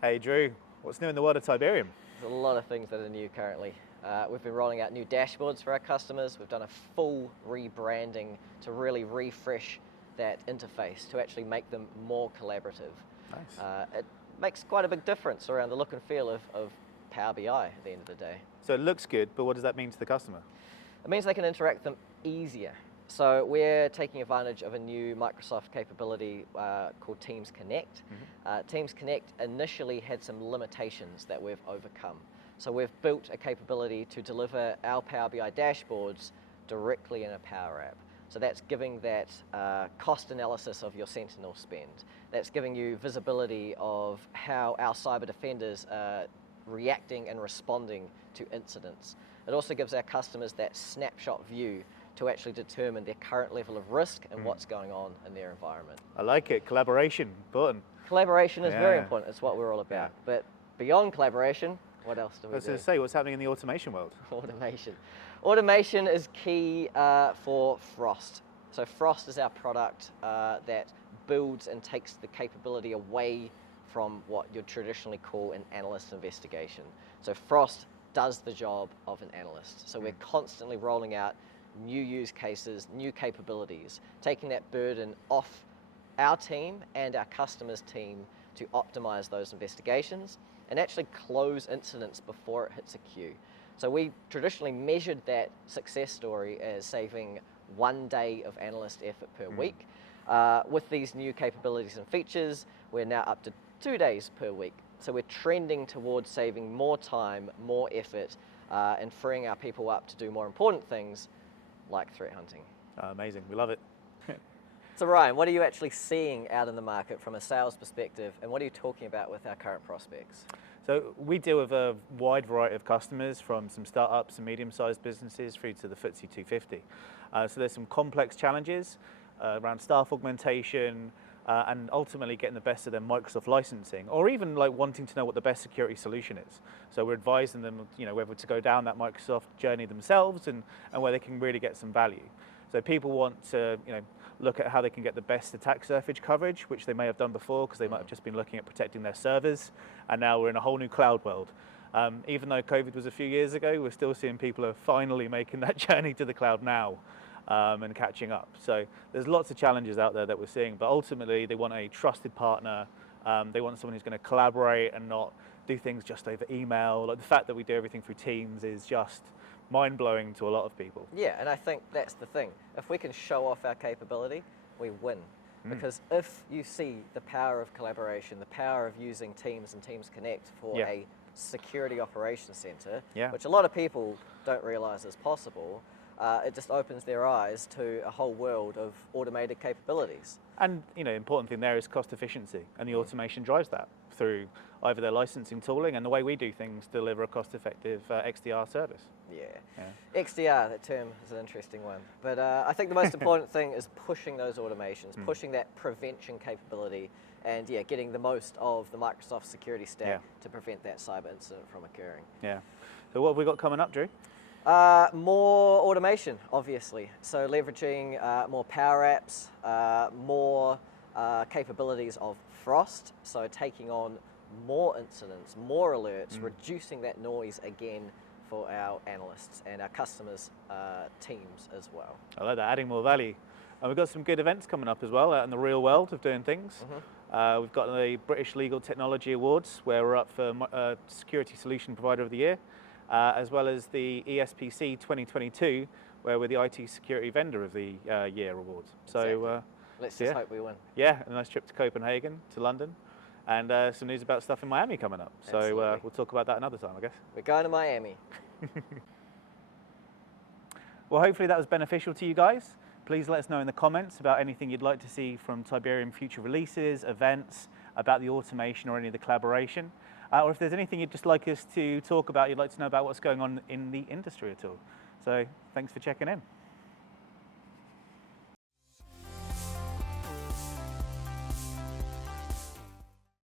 Hey Drew, what's new in the world of Tiberium? There's a lot of things that are new currently. We've been rolling out new dashboards for our customers. We've done a full rebranding to really refresh that interface to actually make them more collaborative. Nice. It makes quite a big difference around the look and feel of Power BI at the end of the day. So it looks good, but what does that mean to the customer? It means they can interact with them easier. So we're taking advantage of a new Microsoft capability called Teams Connect. Teams Connect initially had some limitations that we've overcome. So we've built a capability to deliver our Power BI dashboards directly in a Power App. So that's giving that cost analysis of your Sentinel spend. That's giving you visibility of how our cyber defenders are reacting and responding to incidents. It also gives our customers that snapshot view to actually determine their current level of risk and what's going on in their environment. I like it. Collaboration, important. Collaboration is very important. It's what we're all about. Yeah. But beyond collaboration, what else do we do? I was going to say, what's happening in the automation world? Automation. Automation is key for Frost. So Frost is our product that builds and takes the capability away from what you'd traditionally call an analyst investigation. So Frost does the job of an analyst. So we're constantly rolling out new use cases, new capabilities, taking that burden off our team and our customers' team to optimize those investigations and actually close incidents before it hits a queue. So we traditionally measured that success story as saving 1 day of analyst effort per week. With these new capabilities and features, we're now up to 2 days per week. So we're trending towards saving more time, more effort, and freeing our people up to do more important things like threat hunting. Amazing, we love it. So Ryan, what are you actually seeing out in the market from a sales perspective, and what are you talking about with our current prospects? So we deal with a wide variety of customers, from some startups and medium-sized businesses through to the FTSE 250. So there's some complex challenges around staff augmentation, and ultimately getting the best of their Microsoft licensing, or even like wanting to know what the best security solution is. So we're advising them, whether to go down that Microsoft journey themselves and where they can really get some value. So people want to, look at how they can get the best attack surface coverage, which they may have done before because they might have just been looking at protecting their servers, and now we're in a whole new cloud world. Even though COVID was a few years ago, we're still seeing people are finally making that journey to the cloud now. And catching up. So there's lots of challenges out there that we're seeing, but ultimately they want a trusted partner. They want someone who's going to collaborate and not do things just over email. Like the fact that we do everything through Teams is just mind-blowing to a lot of people. Yeah, and I think that's the thing. If we can show off our capability, we win. Because if you see the power of collaboration, the power of using Teams and Teams Connect for a security operations center, which a lot of people don't realize is possible, it just opens their eyes to a whole world of automated capabilities. And important thing there is cost efficiency, and the automation drives that through either their licensing tooling and the way we do things deliver a cost-effective XDR service. Yeah. XDR, that term is an interesting one. But I think the most important thing is pushing those automations, pushing that prevention capability, and getting the most of the Microsoft security stack to prevent that cyber incident from occurring. Yeah. So what have we got coming up, Drew? More automation, obviously. So leveraging more Power Apps, more capabilities of Frost. So taking on more incidents, more alerts, reducing that noise again for our analysts and our customers' teams as well. I like that, adding more value. And we've got some good events coming up as well out in the real world of doing things. We've got the British Legal Technology Awards, where we're up for Security Solution Provider of the Year. As well as the ESPC 2022, where we're the IT Security Vendor of the Year awards. So let's just hope we win. Yeah, a nice trip to Copenhagen, to London, and some news about stuff in Miami coming up. So we'll talk about that another time, I guess. We're going to Miami. Well, hopefully that was beneficial to you guys. Please let us know in the comments about anything you'd like to see from Tiberium future releases, events, about the automation or any of the collaboration. Or if there's anything you'd just like us to talk about, you'd like to know about what's going on in the industry at all. So thanks for checking in.